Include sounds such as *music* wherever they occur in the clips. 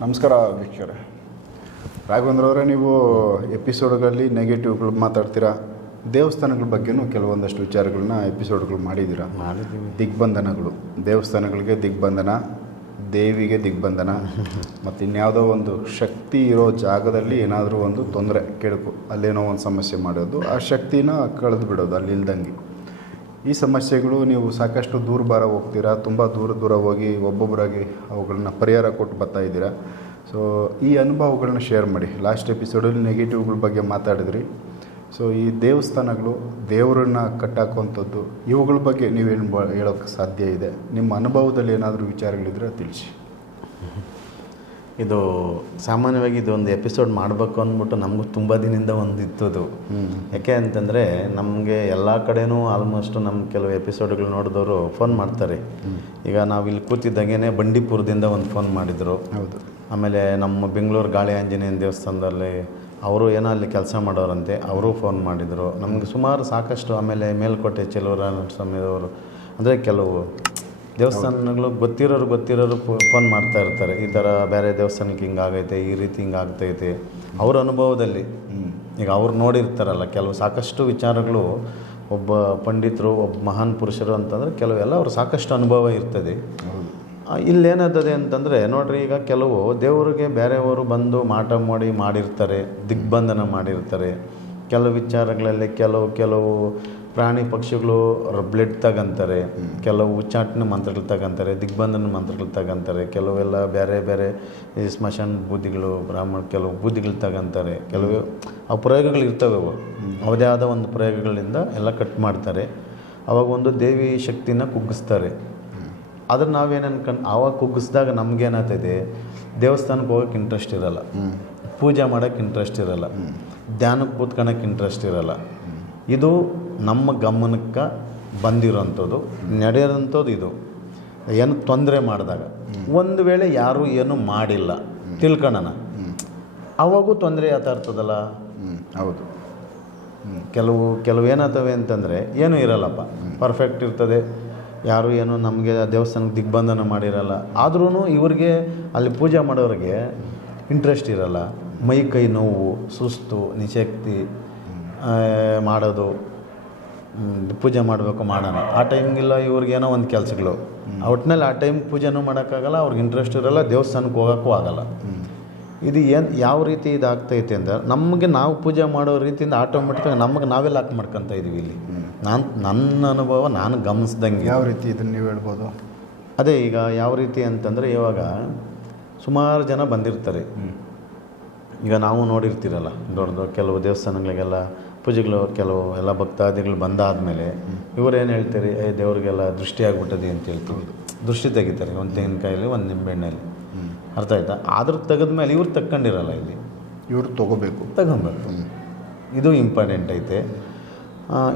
ನಮಸ್ಕಾರ ವೀಕ್ಷಕರೇ. ರಾಘವೇಂದ್ರ ಅವರೇ ನೀವು ಎಪಿಸೋಡ್ಗಳಲ್ಲಿ ನೆಗೆಟಿವ್ಗಳು ಮಾತಾಡ್ತೀರಾ? ದೇವಸ್ಥಾನಗಳ ಬಗ್ಗೆನೂ ಕೆಲವೊಂದಷ್ಟು ವಿಚಾರಗಳನ್ನ ಎಪಿಸೋಡ್ಗಳು ಮಾಡಿದ್ದೀರಾ? ದಿಗ್ಬಂಧನಗಳು. ದೇವಸ್ಥಾನಗಳಿಗೆ ದಿಗ್ಬಂಧನ ದೇವಿಗೆ ದಿಗ್ಬಂಧನ *laughs* ಮತ್ತು ಇನ್ಯಾವುದೋ ಒಂದು ಶಕ್ತಿ ಇರೋ ಜಾಗದಲ್ಲಿ ಏನಾದರೂ ಒಂದು ತೊಂದರೆ ಕೆಡುಕು ಅಲ್ಲೇನೋ ಒಂದು ಸಮಸ್ಯೆ ಮಾಡೋದು ಆ ಶಕ್ತಿನ ಕಳೆದು ಬಿಡೋದು ಅಲ್ಲಿ ಇಲ್ದಂಗೆ. ಈ ಸಮಸ್ಯೆಗಳು ನೀವು ಸಾಕಷ್ಟು ದೂರ ಬಾರ ಹೋಗ್ತೀರಾ, ತುಂಬ ದೂರ ದೂರ ಹೋಗಿ ಒಬ್ಬೊಬ್ಬರಾಗಿ ಅವುಗಳನ್ನ ಪರಿಹಾರ ಕೊಟ್ಟು ಬರ್ತಾ ಇದ್ದೀರಾ. ಸೊ ಈ ಅನುಭವಗಳನ್ನ ಶೇರ್ ಮಾಡಿ. ಲಾಸ್ಟ್ ಎಪಿಸೋಡಲ್ಲಿ ನೆಗೆಟಿವ್ಗಳ ಬಗ್ಗೆ ಮಾತಾಡಿದ್ರಿ. ಸೊ ಈ ದೇವಸ್ಥಾನಗಳು ದೇವರನ್ನ ಕಟ್ಟಾಕುವಂಥದ್ದು, ಇವುಗಳ ಬಗ್ಗೆ ನೀವೇನು ಬ ಹೇಳೋಕ್ಕೆ ಸಾಧ್ಯ ಇದೆ? ನಿಮ್ಮ ಅನುಭವದಲ್ಲಿ ಏನಾದರೂ ವಿಚಾರಗಳಿದ್ರೆ ತಿಳಿಸಿ. ಇದು ಸಾಮಾನ್ಯವಾಗಿ ಇದೊಂದು ಎಪಿಸೋಡ್ ಮಾಡಬೇಕು ಅಂದ್ಬಿಟ್ಟು ನಮಗೂ ತುಂಬ ದಿನದಿಂದ ಒಂದು ಅದು. ಯಾಕೆ ಅಂತಂದರೆ ನಮಗೆ ಎಲ್ಲ ಕಡೆನೂ ಆಲ್ಮೋಸ್ಟ್ ನಮ್ಮ ಕೆಲವು ಎಪಿಸೋಡ್ಗಳು ನೋಡಿದವರು ಫೋನ್ ಮಾಡ್ತಾರೆ. ಈಗ ನಾವು ಇಲ್ಲಿ ಕೂತಿದ್ದಾಗೇನೆ ಬಂಡೀಪುರದಿಂದ ಒಂದು ಫೋನ್ ಮಾಡಿದರು. ಹೌದು. ಆಮೇಲೆ ನಮ್ಮ ಬೆಂಗಳೂರು ಗಾಳಿ ಆಂಜನೇಯನ ದೇವಸ್ಥಾನದಲ್ಲಿ ಅವರು ಏನೋ ಅಲ್ಲಿ ಕೆಲಸ ಮಾಡೋರಂತೆ ಅವರು ಫೋನ್ ಮಾಡಿದರು. ನಮಗೆ ಸುಮಾರು ಸಾಕಷ್ಟು ಆಮೇಲೆ ಮೇಲ್ಕೋಟೆ ಚೆಲುವರ ಸ್ವಾಮಿಯವರು ಅಂದರೆ ಕೆಲವು ದೇವಸ್ಥಾನಗಳು ಗೊತ್ತಿರೋರು ಗೊತ್ತಿರೋರು ಫೋನ್ ಮಾಡ್ತಾ ಇರ್ತಾರೆ. ಈ ಥರ ಬೇರೆ ದೇವಸ್ಥಾನಕ್ಕೆ ಹಿಂಗಾಗೈತೆ ಈ ರೀತಿ ಹಿಂಗೆ ಆಗ್ತೈತೆ. ಅವ್ರ ಅನುಭವದಲ್ಲಿ ಈಗ ಅವ್ರು ನೋಡಿರ್ತಾರಲ್ಲ, ಕೆಲವು ಸಾಕಷ್ಟು ವಿಚಾರಗಳು ಒಬ್ಬ ಪಂಡಿತರು, ಒಬ್ಬ ಮಹಾನ್ ಪುರುಷರು ಅಂತಂದರೆ ಕೆಲವೆಲ್ಲ ಅವ್ರು ಸಾಕಷ್ಟು ಅನುಭವ ಇರ್ತದೆ. ಇಲ್ಲೇನಾದದೆ ಅಂತಂದರೆ ನೋಡ್ರಿ, ಈಗ ಕೆಲವು ದೇವರಿಗೆ ಬೇರೆಯವರು ಬಂದು ಮಾಟ ಮಾಡಿ ಮಾಡಿರ್ತಾರೆ, ದಿಗ್ಬಂಧನ ಮಾಡಿರ್ತಾರೆ. ಕೆಲವು ವಿಚಾರಗಳಲ್ಲಿ ಕೆಲವು ಕೆಲವು ಪ್ರಾಣಿ ಪಕ್ಷಿಗಳು ಬ್ಲಡ್ ತಗೊಂತಾರೆ. ಕೆಲವು ಉಚ್ಚಾಟನೆ ಮಂತ್ರಗಳು ತಗೊಂತಾರೆ ದಿಗ್ಬಂಧನ ಮಂತ್ರಗಳು ತಗೊಂತಾರೆ ಕೆಲವೆಲ್ಲ ಬೇರೆ ಬೇರೆ ಈ ಸ್ಮಶಾನ ಬೂದಿಗಳು ಬ್ರಾಹ್ಮಣ ಕೆಲವು ಬೂದಿಗಳು ತಗೊಂತಾರೆ. ಕೆಲವು ಆ ಪ್ರಯೋಗಗಳು ಇರ್ತವೆ ಅವು. ಅವದೇ ಆದ ಒಂದು ಪ್ರಯೋಗಗಳಿಂದ ಎಲ್ಲ ಕಟ್ ಮಾಡ್ತಾರೆ. ಅವಾಗ ಒಂದು ದೇವಿ ಶಕ್ತಿನ ಕುಗ್ಗಿಸ್ತಾರೆ. ಆದರೆ ನಾವೇನು ಅನ್ಕೊಂಡು ಆವಾಗ ಕುಗ್ಗಿಸಿದಾಗ ನಮಗೇನಾಗ್ತದೆ ದೇವಸ್ಥಾನಕ್ಕೆ ಹೋಗೋಕೆ ಇಂಟ್ರೆಸ್ಟ್ ಇರಲ್ಲ. ಪೂಜೆ ಮಾಡೋಕ್ಕೆ ಇಂಟ್ರೆಸ್ಟ್ ಇರಲ್ಲ. ಧ್ಯಾನಕ್ಕೆ ಕೂತ್ಕೊಳಕ್ಕೆ ಇಂಟ್ರೆಸ್ಟ್ ಇರಲ್ಲ. ಇದು ನಮ್ಮ ಗಮನಕ್ಕೆ ಬಂದಿರೋಂಥದ್ದು ನಡೆಯೋಂಥದ್ದು ಇದು. ಏನು ತೊಂದರೆ ಮಾಡಿದಾಗ. ಒಂದು ವೇಳೆ ಯಾರೂ ಏನು ಮಾಡಿಲ್ಲ ತಿಳ್ಕೊಳ್ಳೋಣ ಅವಾಗೂ ತೊಂದರೆ ಯಾತಾ ಇರ್ತದಲ್ಲ? ಹ್ಞೂ ಹೌದು. ಕೆಲವು ಕೆಲವು ಏನಾಗ್ತವೆ ಅಂತಂದರೆ ಏನೂ ಇರಲ್ಲಪ್ಪ. ಪರ್ಫೆಕ್ಟ್ ಇರ್ತದೆ. ಯಾರು ಏನು ನಮಗೆ ದೇವಸ್ಥಾನಕ್ಕೆ ದಿಗ್ಬಂಧನ ಮಾಡಿರಲ್ಲ. ಆದ್ರೂ ಇವ್ರಿಗೆ ಅಲ್ಲಿ ಪೂಜೆ ಮಾಡೋರಿಗೆ ಇಂಟ್ರೆಸ್ಟ್ ಇರಲ್ಲ. ಮೈ ಕೈ ನೋವು ಸುಸ್ತು ನಿಶಕ್ತಿ ಮಾಡೋದು ಪೂಜೆ ಮಾಡಬೇಕು ಮಾಡೋಣ. ಆ ಟೈಮ್ಗೆಲ್ಲ ಇವ್ರಿಗೆ ಏನೋ ಒಂದು ಕೆಲಸಗಳು. ಒಟ್ಟಿನಲ್ಲಿ ಆ ಟೈಮ್ ಪೂಜೆನೂ ಮಾಡೋಕ್ಕಾಗಲ್ಲ ಅವ್ರಿಗೆ ಇಂಟ್ರೆಸ್ಟ್ ಇರಲ್ಲ ದೇವಸ್ಥಾನಕ್ಕೆ ಹೋಗೋಕ್ಕೂ ಆಗಲ್ಲ. ಇದು ಏನು ಯಾವ ರೀತಿ ಇದಾಗ್ತೈತೆ ಅಂದರೆ ನಮಗೆ ನಾವು ಪೂಜೆ ಮಾಡೋ ರೀತಿಯಿಂದ ಆಟೋಮೆಟಿಕಾಗಿ ನಮಗೆ ನಾವೇ ಲಾಕ್ ಮಾಡ್ಕೊತ ಇದೀವಿ ಇಲ್ಲಿ. ನಾನು ನನ್ನ ಅನುಭವ ನಾನು ಗಮನಿಸ್ದಂಗೆ. ಯಾವ ರೀತಿ ಇದನ್ನು ನೀವು ಹೇಳ್ಬೋದು? ಅದೇ ಈಗ ಯಾವ ರೀತಿ ಅಂತಂದರೆ ಇವಾಗ ಸುಮಾರು ಜನ ಬಂದಿರ್ತಾರೆ. ಈಗ ನಾವು ನೋಡಿರ್ತೀರಲ್ಲ ದೊಡ್ಡ ದೊಡ್ಡ ಕೆಲವು ದೇವಸ್ಥಾನಗಳಿಗೆಲ್ಲ ಪೂಜೆಗಳು ಕೆಲವು ಎಲ್ಲ ಭಕ್ತಾದಿಗಳು ಬಂದಾದಮೇಲೆ ಇವರೇನು ಹೇಳ್ತೀರಿ ಏ ದೇವ್ರಿಗೆಲ್ಲ ದೃಷ್ಟಿ ಆಗ್ಬಿಟ್ಟದೆ ಅಂತ ಹೇಳ್ತೀವಿ ದೃಷ್ಟಿ ತೆಗಿತಾರೆ ಒಂದು ತೆಂಗಿನಕಾಯಲ್ಲಿ ಒಂದು ನಿಂಬೆಹಣ್ಣಲ್ಲಿ. ಅರ್ಥ ಆಯ್ತಾ? ಆದ್ರೂ ತೆಗೆದ್ಮೇಲೆ ಇವ್ರು ತಕ್ಕೊಂಡಿರಲ್ಲ ಇಲ್ಲಿ. ಇವರು ತಗೋಬೇಕು. ತಗೊಬೇಕು. ಇದು ಇಂಪಾರ್ಟೆಂಟ್ ಐತೆ.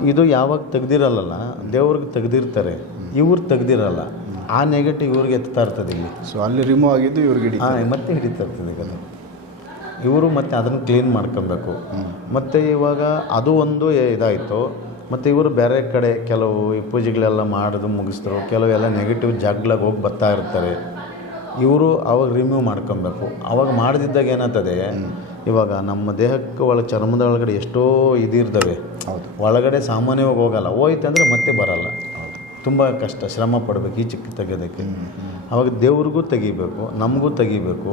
ಇದು ಯಾವಾಗ ತೆಗ್ದಿರಲ್ಲ ದೇವ್ರಿಗೆ ತೆಗ್ದಿರ್ತಾರೆ. ಇವ್ರು ತೆಗ್ದಿರಲ್ಲ. ಆ ನೆಗೆಟಿವ್ ಇವ್ರಿಗೆ ಎತ್ತಾ ಇರ್ತದೆ ಇಲ್ಲಿ. ಸೊ ಅಲ್ಲಿ ರಿಮೂವ್ ಆಗಿದ್ದು ಇವ್ರಿಗೆ ಹಿಡಿ ಮತ್ತೆ ಹಿಡಿತಾ ಇರ್ತದೆ ಈಗ ಇವರು ಮತ್ತೆ ಅದನ್ನು ಕ್ಲೀನ್ ಮಾಡ್ಕೊಬೇಕು. ಮತ್ತು ಇವಾಗ ಅದು ಒಂದು ಇದಾಯಿತು. ಮತ್ತು ಇವರು ಬೇರೆ ಕಡೆ ಕೆಲವು ಈ ಪೂಜೆಗಳೆಲ್ಲ ಮಾಡಿದ್ರು ಮುಗಿಸಿದ್ರು. ಕೆಲವೆಲ್ಲ ನೆಗೆಟಿವ್ ಜಾಗ್ಲಾಗ ಹೋಗಿ ಬರ್ತಾ ಇರ್ತಾರೆ. ಇವರು ಅವಾಗ ರಿಮೂವ್ ಮಾಡ್ಕೊಬೇಕು. ಅವಾಗ ಮಾಡದಿದ್ದಾಗ ಏನಾಗ್ತದೆ ಇವಾಗ ನಮ್ಮ ದೇಹಕ್ಕೆ ಒಳ ಚರ್ಮದ ಒಳಗಡೆ ಎಷ್ಟೋ ಇದಿರ್ತವೆ ಹೌದು. ಒಳಗಡೆ ಸಾಮಾನ್ಯವಾಗಿ ಹೋಗಲ್ಲ. ಹೋಯ್ತು ಅಂದರೆ ಮತ್ತೆ ಬರಲ್ಲ. ತುಂಬ ಕಷ್ಟ. ಶ್ರಮ ಪಡಬೇಕು ಚಿಕ್ಕ ತೆಗೆಯೋದಕ್ಕೆ. ಅವಾಗ ದೇವ್ರಿಗೂ ತೆಗಿಬೇಕು ನಮಗೂ ತೆಗಿಬೇಕು.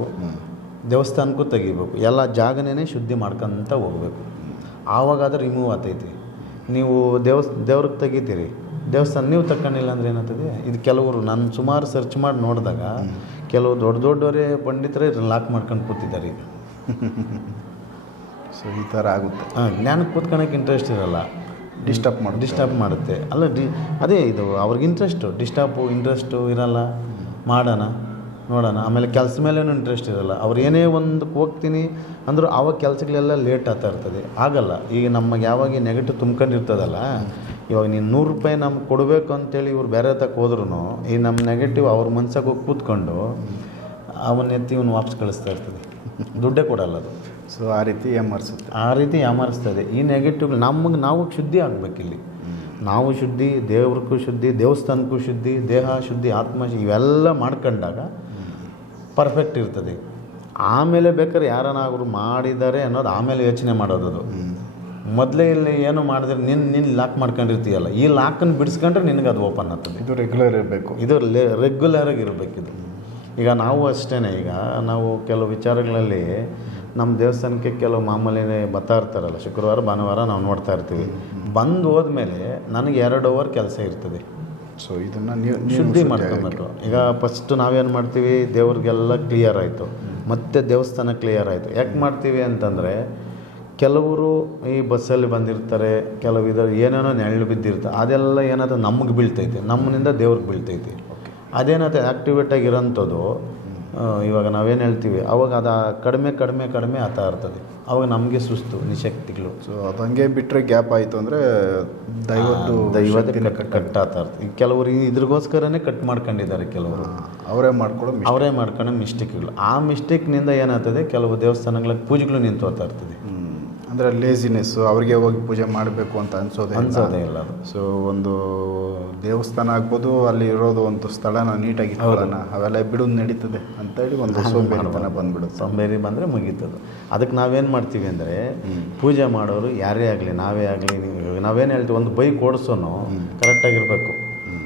ದೇವಸ್ಥಾನಕ್ಕೂ ತೆಗಿಬೇಕು. ಎಲ್ಲ ಜಾಗನೇ ಶುದ್ಧಿ ಮಾಡ್ಕೊಂತ ಹೋಗ್ಬೇಕು. ಆವಾಗಾದ್ರೆ ರಿಮೂವ್ ಆಗ್ತೈತಿ. ನೀವು ದೇವಸ್ ದೇವ್ರಿಗೆ ತೆಗಿತೀರಿ. ದೇವಸ್ಥಾನ ನೀವು ತಕ್ಕೊಂಡಿಲ್ಲ ಅಂದ್ರೆ ಏನಾಗ್ತದೆ? ಇದು ಕೆಲವರು ನಾನು ಸುಮಾರು ಸರ್ಚ್ ಮಾಡಿ ನೋಡಿದಾಗ ಕೆಲವು ದೊಡ್ಡ ದೊಡ್ಡವರೇ ಪಂಡಿತರೇ ಲಾಕ್ ಮಾಡ್ಕೊಂಡು ಕೂತಿದ್ದಾರೆ ಈಗ. ಸೊ ಈ ಥರ ಆಗುತ್ತೆ. ಹಾಂ ಜ್ಞಾನಕ್ಕೆ ಕೂತ್ಕೊಳಕ್ಕೆ ಇಂಟ್ರೆಸ್ಟ್ ಇರಲ್ಲ. ಡಿಸ್ಟರ್ಬ್ ಮಾಡಿ ಡಿಸ್ಟರ್ಬ್ ಮಾಡುತ್ತೆ. ಅಲ್ಲ ಡಿ ಅದೇ ಇದು ಅವ್ರಿಗೆ ಇಂಟ್ರೆಸ್ಟು ಡಿಸ್ಟರ್ಬು ಇಂಟ್ರೆಸ್ಟು ಇರಲ್ಲ. ಮಾಡೋಣ. ನೋಡೋಣ. ಆಮೇಲೆ ಕೆಲಸ ಮೇಲೇನು ಇಂಟ್ರೆಸ್ಟ್ ಇರೋಲ್ಲ. ಅವ್ರು ಏನೇ ಒಂದು ಹೋಗ್ತೀನಿ ಅಂದರೂ ಆವಾಗ ಕೆಲಸಗಳೆಲ್ಲ ಲೇಟ್ ಆಗ್ತಾ ಇರ್ತದೆ. ಆಗಲ್ಲ. ಈಗ ನಮಗೆ ಯಾವಾಗ ನೆಗೆಟಿವ್ ತುಂಬ್ಕೊಂಡಿರ್ತದಲ್ಲ ಇವಾಗ ನೀನು ನೂರು ರೂಪಾಯಿ ನಮ್ಗೆ ಕೊಡಬೇಕು ಅಂತೇಳಿ ಇವ್ರು ಬೇರೆ ತಕ್ಕ ಹೋದ್ರೂ ಈ ನಮ್ಮ ನೆಗೆಟಿವ್ ಅವ್ರ ಮನ್ಸಾಗ ಹೋಗಿ ಕೂತ್ಕೊಂಡು ಅವನ್ನ ಎತ್ತಿ ಇವನು ವಾಪಸ್ ಕಳಿಸ್ತಾ ಇರ್ತದೆ. ದುಡ್ಡೇ ಕೊಡಲ್ಲ ಅದು. ಸೊ ಆ ರೀತಿ ಯಾಮಾರಿಸುತ್ತೆ. ಆ ರೀತಿ ಯಾಮಾರಿಸ್ತದೆ. ಈ ನೆಗೆಟಿವ್ ನಮಗೆ ನಾವು ಶುದ್ಧಿ ಆಗಬೇಕಿಲ್ಲಿ. ನಾವು ಶುದ್ಧಿ ದೇವ್ರಿಗೂ ಶುದ್ಧಿ ದೇವಸ್ಥಾನಕ್ಕೂ ಶುದ್ಧಿ ದೇಹ ಶುದ್ಧಿ ಆತ್ಮ ಇವೆಲ್ಲ ಮಾಡ್ಕೊಂಡಾಗ ಪರ್ಫೆಕ್ಟ್ ಇರ್ತದೆ. ಆಮೇಲೆ ಬೇಕಾದ್ರೆ ಯಾರನ್ನಾದ್ರು ಮಾಡಿದ್ದಾರೆ ಅನ್ನೋದು ಆಮೇಲೆ ಯೋಚನೆ ಮಾಡೋದು ಅದು. ಮೊದಲೇ ಇಲ್ಲಿ ಏನು ಮಾಡಿದ್ರೆ ನಿನ್ನ ನಿನ್ನ ಲಾಕ್ ಮಾಡ್ಕೊಂಡಿರ್ತೀಯಲ್ಲ ಈ ಲಾಕನ್ನು ಬಿಡಿಸ್ಕೊಂಡ್ರೆ ನಿನಗೆ ಅದು ಓಪನ್ ಆಗ್ತದೆ. ಇದು ರೆಗ್ಯುಲರ್ ಇರಬೇಕು. ಇದು ರೆಗ್ಯುಲರಾಗಿ ಇರಬೇಕಿದು ಈಗ ನಾವು ಅಷ್ಟೇ ಈಗ ನಾವು ಕೆಲವು ವಿಚಾರಗಳಲ್ಲಿ ನಮ್ಮ ದೇವಸ್ಥಾನಕ್ಕೆ ಕೆಲವು ಮಾಮೂಲಿ ಬರ್ತಾ ಇರ್ತಾರಲ್ಲ ಶುಕ್ರವಾರ ಭಾನುವಾರ ನಾವು ನೋಡ್ತಾ ಇರ್ತೀವಿ. ಬಂದು ಹೋದ್ಮೇಲೆ ನನಗೆ ಎರಡು ಅವರ್ ಕೆಲಸ ಇರ್ತದೆ. ಸೊ ಇದನ್ನು ನೀವು ಶುದ್ಧಿ ಮಾಡ್ಕೊಬೇಕು ಈಗ ಫಸ್ಟ್ ನಾವೇನು ಮಾಡ್ತೀವಿ? ದೇವ್ರಿಗೆಲ್ಲ ಕ್ಲಿಯರ್ ಆಯಿತು. ಮತ್ತೆ ದೇವಸ್ಥಾನ ಕ್ಲಿಯರ್ ಆಯಿತು. ಯಾಕೆ ಮಾಡ್ತೀವಿ ಅಂತಂದರೆ ಕೆಲವರು ಈ ಬಸ್ಸಲ್ಲಿ ಬಂದಿರ್ತಾರೆ ಕೆಲವು ಇದರ ಏನೇನೋ ನೆರಳು ಬಿದ್ದಿರ್ತಾರೆ ಅದೆಲ್ಲ ಏನಾದ್ರು ನಮಗೆ ಬೀಳ್ತೈತೆ. ನಮ್ಮನಿಂದ ದೇವ್ರಿಗೆ ಬೀಳ್ತೈತಿ. ಅದೇನಾಗುತ್ತೆ ಆ್ಯಕ್ಟಿವೇಟಾಗಿ ಆಗಿರೋಂಥದ್ದು ಇವಾಗ ನಾವೇನು ಹೇಳ್ತೀವಿ ಅವಾಗ ಅದು ಕಡಿಮೆ ಕಡಿಮೆ ಕಡಿಮೆ ಆಗ್ತಾ ಇರ್ತದೆ. ಅವಾಗ ನಮಗೆ ಸುಸ್ತು ನಿಶಕ್ತಿಗಳು. ಸೊ ಅದು ಹಂಗೆ ಬಿಟ್ಟರೆ ಗ್ಯಾಪ್ ಆಯಿತು ಅಂದರೆ ದೈವದ್ದು ದೈವದಕ್ಕೆ ಕಟ್ ಆಗ್ತಾ ಇರ್ತದೆ. ಕೆಲವರು ಇದ್ರಿಗೋಸ್ಕರನೇ ಕಟ್ ಮಾಡ್ಕೊಂಡಿದ್ದಾರೆ ಕೆಲವರು. ಅವರೇ ಮಾಡ್ಕೊಳ್ಳೋ ಅವರೇ ಮಾಡ್ಕೊಳ್ಳೋ ಮಿಸ್ಟೇಕ್ಗಳು. ಆ ಮಿಸ್ಟೇಕ್ನಿಂದ ಏನಾಗ್ತದೆ ಕೆಲವು ದೇವಸ್ಥಾನಗಳ ಪೂಜೆಗಳು ನಿಂತು ಹೋಗ್ತಾ ಇರ್ತದೆ. ಅಂದರೆ ಲೇಸಿನೆಸ್ಸು ಅವ್ರಿಗೆ ಹೋಗಿ ಪೂಜೆ ಮಾಡಬೇಕು ಅಂತ ಅನ್ಸೋದೇ. ಅನ್ಸೋದೇ ಇಲ್ಲ ಸೊ ಒಂದು ದೇವಸ್ಥಾನ ಆಗ್ಬೋದು ಅಲ್ಲಿ ಇರೋದು ಒಂದು ಸ್ಥಳನ ನೀಟಾಗಿ ಇಟ್ಕೊಳ್ಳೋಣ ಅವೆಲ್ಲ ಬಿಡೋದು ನಡೀತದೆ ಅಂತೇಳಿ ಒಂದು ಸೋಂಬೇರಿತನ ಬಂದ್ಬಿಡುತ್ತೆ. ಸೊಂಬೇರಿ ಬಂದರೆ ಮುಗೀತದೆ. ಅದಕ್ಕೆ ನಾವೇನು ಮಾಡ್ತೀವಿ ಅಂದರೆ ಪೂಜೆ ಮಾಡೋರು ಯಾರೇ ಆಗಲಿ ನಾವೇ ಆಗಲಿ ನಾವೇನು ಹೇಳ್ತೀವಿ ಒಂದು ಬೈಕ್ ಓಡಿಸೋನು ಕರೆಕ್ಟಾಗಿರಬೇಕು.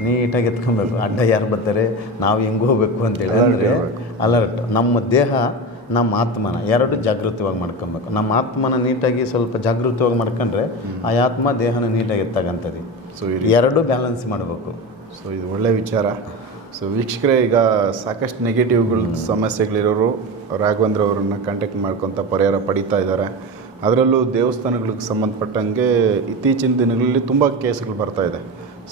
ನೀಟಾಗಿ ಎತ್ಕೊಬೇಕು. ಅಡ್ಡ ಯಾರು ಬರ್ತಾರೆ? ನಾವು ಹೆಂಗೆ ಹೋಗ್ಬೇಕು ಅಂತೇಳಿ ಅಂದರೆ ಅಲರ್ಟ್ ನಮ್ಮ ದೇಹ ನಮ್ಮ ಆತ್ಮನ ಎರಡು ಜಾಗೃತವಾಗಿ ಮಾಡ್ಕೊಬೇಕು. ನಮ್ಮ ಆತ್ಮನ ನೀಟಾಗಿ ಸ್ವಲ್ಪ ಜಾಗೃತವಾಗಿ ಮಾಡ್ಕೊಂಡ್ರೆ ಆ ಆತ್ಮ ದೇಹನ ನೀಟಾಗಿ ಎತ್ತಾಗಂಥದ್ದು ಸೊ ಎರಡು ಬ್ಯಾಲೆನ್ಸ್ ಮಾಡಬೇಕು. ಸೊ ಇದು ಒಳ್ಳೆಯ ವಿಚಾರ. ಸೊ ವೀಕ್ಷಕರೇ ಈಗ ಸಾಕಷ್ಟು ನೆಗೆಟಿವ್ಗಳು ಸಮಸ್ಯೆಗಳಿರೋರು ರಾಘವೇಂದ್ರ ಅವರನ್ನು ಕಾಂಟ್ಯಾಕ್ಟ್ ಮಾಡ್ಕೊತ ಪರಿಹಾರ ಪಡೀತಾ ಇದ್ದಾರೆ. ಅದರಲ್ಲೂ ದೇವಸ್ಥಾನಗಳಿಗೆ ಸಂಬಂಧಪಟ್ಟಂಗೆ ಇತ್ತೀಚಿನ ದಿನಗಳಲ್ಲಿ ತುಂಬ ಕೇಸ್ಗಳು ಬರ್ತಾ ಇದೆ.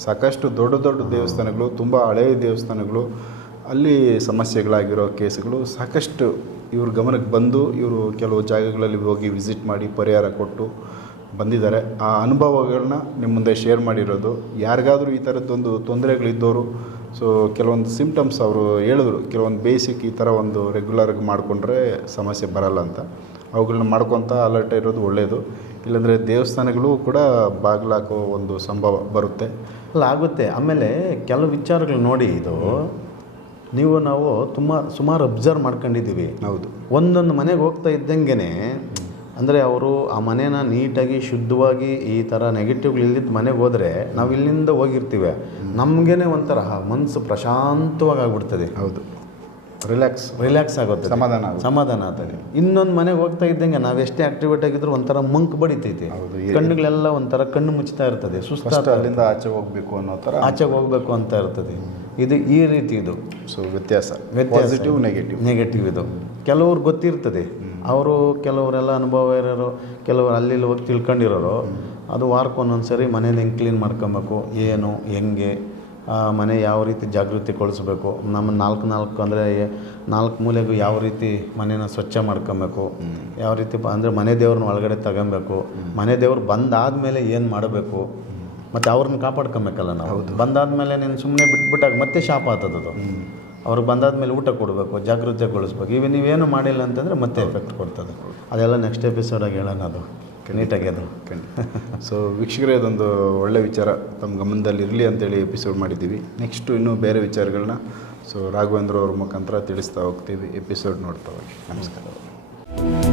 ಸಾಕಷ್ಟು ದೊಡ್ಡ ದೊಡ್ಡ ದೇವಸ್ಥಾನಗಳು ತುಂಬ ಹಳೆಯ ದೇವಸ್ಥಾನಗಳು ಅಲ್ಲಿ ಸಮಸ್ಯೆಗಳಾಗಿರೋ ಕೇಸ್ಗಳು ಸಾಕಷ್ಟು ಇವ್ರ ಗಮನಕ್ಕೆ ಬಂದು ಇವರು ಕೆಲವು ಜಾಗಗಳಲ್ಲಿ ಹೋಗಿ ವಿಸಿಟ್ ಮಾಡಿ ಪರಿಹಾರ ಕೊಟ್ಟು ಬಂದಿದ್ದಾರೆ. ಆ ಅನುಭವಗಳನ್ನ ನಿಮ್ಮ ಮುಂದೆ ಶೇರ್ ಮಾಡಿರೋದು. ಯಾರಿಗಾದರೂ ಈ ಥರದ್ದೊಂದು ತೊಂದರೆಗಳಿದ್ದವರು ಸೊ ಕೆಲವೊಂದು ಸಿಂಪ್ಟಮ್ಸ್ ಅವರು ಹೇಳಿದ್ರು. ಕೆಲವೊಂದು ಬೇಸಿಕ್ ಈ ಥರ ಒಂದು ರೆಗ್ಯುಲರಾಗಿ ಮಾಡಿಕೊಂಡ್ರೆ ಸಮಸ್ಯೆ ಬರಲ್ಲ ಅಂತ. ಅವುಗಳನ್ನ ಮಾಡ್ಕೊತ ಅಲರ್ಟ್ ಇರೋದು ಒಳ್ಳೆಯದು ಇಲ್ಲಾಂದರೆ ದೇವಸ್ಥಾನಗಳು ಕೂಡ ಬಾಗಿಲಾಕೋ ಒಂದು ಸಂಭವ ಬರುತ್ತೆ. ಅಲ್ಲ, ಆಗುತ್ತೆ. ಆಮೇಲೆ ಕೆಲವು ವಿಚಾರಗಳು ನೋಡಿ ಇದು. ನೀವು ನಾವು ತುಂಬ ಸುಮಾರು ಅಬ್ಸರ್ವ್ ಮಾಡ್ಕೊಂಡಿದ್ದೀವಿ. ಹೌದು. ಒಂದೊಂದು ಮನೆಗೆ ಹೋಗ್ತಾ ಇದ್ದಂಗೆ ಅಂದರೆ ಅವರು ಆ ಮನೇನ ನೀಟಾಗಿ ಶುದ್ಧವಾಗಿ ಈ ಥರ ನೆಗೆಟಿವ್ಗಳು ಇಲ್ಲಿದ್ದ ಮನೆಗೆ ಹೋದರೆ ನಾವು ಇಲ್ಲಿಂದ ಹೋಗಿರ್ತೀವಿ. ನಮಗೇನೆ ಒಂಥರ ಮನಸ್ಸು ಪ್ರಶಾಂತವಾಗಿ ಆಗ್ಬಿಡ್ತದೆ. ಹೌದು. ರಿಲ್ಯಾಕ್ಸ್ ರಿಲ್ಯಾಕ್ಸ್ ಆಗುತ್ತೆ. ಸಮಾಧಾನ. ಸಮಾಧಾನ ಆಗ್ತದೆ ಇನ್ನೊಂದು ಮನೆಗೆ ಹೋಗ್ತಾ ಇದ್ದಂಗೆ ನಾವು ಎಷ್ಟೇ ಆಕ್ಟಿವೇಟ್ ಆಗಿದ್ರು ಒಂಥರ ಮಂಕ್ ಬಡಿತೈತಿ. ಕಣ್ಣುಗಳೆಲ್ಲ ಒಂಥರ ಕಣ್ಣು ಮುಚ್ತಾ ಇರ್ತದೆ ಫಸ್ಟ್ ಸುಸ್ತ ಅಲ್ಲಿಂದ ಆಚೆ ಹೋಗ್ಬೇಕು ಅನ್ನೋ ಥರ ಆಚೆಗೆ ಹೋಗ್ಬೇಕು ಅಂತ ಇರ್ತದೆ. ಇದು ಈ ರೀತಿ ಇದು. ಸೊ ವ್ಯತ್ಯಾಸ. ಪಾಸಿಟಿವ್ ನೆಗೆಟಿವ್ ನೆಗೆಟಿವ್ ಇದು. ಕೆಲವ್ರು ಗೊತ್ತಿರ್ತದೆ. ಅವರು ಕೆಲವರೆಲ್ಲ ಅನುಭವ ಇರೋರು ಕೆಲವರು ಅಲ್ಲಿ ಹೋಗಿ ತಿಳ್ಕೊಂಡಿರೋರು ಅದು ವಾರಕ್ಕೆ ಒಂದೊಂದು ಸರಿ ಮನೇನ ಹೆಂಗೆ ಕ್ಲೀನ್ ಮಾಡ್ಕೊಬೇಕು ಏನು ಹೆಂಗೆ ಮನೆ ಯಾವ ರೀತಿ ಜಾಗೃತಿಗೊಳಿಸ್ಬೇಕು? ನಮ್ಮ ನಾಲ್ಕು ನಾಲ್ಕು ಅಂದರೆ ನಾಲ್ಕು ಮೂಲೆಗೂ ಯಾವ ರೀತಿ ಮನೇನ ಸ್ವಚ್ಛ ಮಾಡ್ಕೊಬೇಕು? ಯಾವ ರೀತಿ ಅಂದರೆ ಮನೆ ದೇವ್ರನ್ನ ಒಳಗಡೆ ತಗೊಬೇಕು? ಮನೆ ದೇವ್ರು ಬಂದಾದಮೇಲೆ ಏನು ಮಾಡಬೇಕು? ಮತ್ತು ಅವ್ರನ್ನ ಕಾಪಾಡ್ಕೊಬೇಕಲ್ಲ ನಾವು? ಬಂದಾದಮೇಲೆ ನೀನು ಸುಮ್ಮನೆ ಬಿಟ್ಬಿಟ್ಟಾಗ ಮತ್ತೆ ಶಾಪ ಆಗ್ತದೆ ಅದು. ಅವ್ರಿಗೆ ಬಂದಾದ್ಮೇಲೆ ಊಟ ಕೊಡಬೇಕು ಜಾಗೃತಿಗೊಳಿಸ್ಬೇಕು. ಇವು ನೀವೇನು ಮಾಡಿಲ್ಲ ಅಂತಂದರೆ ಮತ್ತೆ ಎಫೆಕ್ಟ್ ಕೊಡ್ತದೆ. ಅದೆಲ್ಲ ನೆಕ್ಸ್ಟ್ ಎಪಿಸೋಡಾಗಿ ಹೇಳೋಣ ಅದು. ನೀಟಾಗಿ ಅದು. ಸೊ ವೀಕ್ಷಕರೇ ಅದೊಂದು ಒಳ್ಳೆ ವಿಚಾರ. ತಮ್ಮ ಗಮನದಲ್ಲಿ ಇರಲಿ ಅಂತೇಳಿ ಎಪಿಸೋಡ್ ಮಾಡಿದ್ದೀವಿ. ನೆಕ್ಸ್ಟು ಇನ್ನೂ ಬೇರೆ ವಿಚಾರಗಳನ್ನ ಸೊ ರಾಘವೇಂದ್ರ ಅವ್ರ ಮುಖಾಂತರ ತಿಳಿಸ್ತಾ ಹೋಗ್ತೀವಿ. ಎಪಿಸೋಡ್ ನೋಡ್ತಾ ಹೋಗಿ. ನಮಸ್ಕಾರ.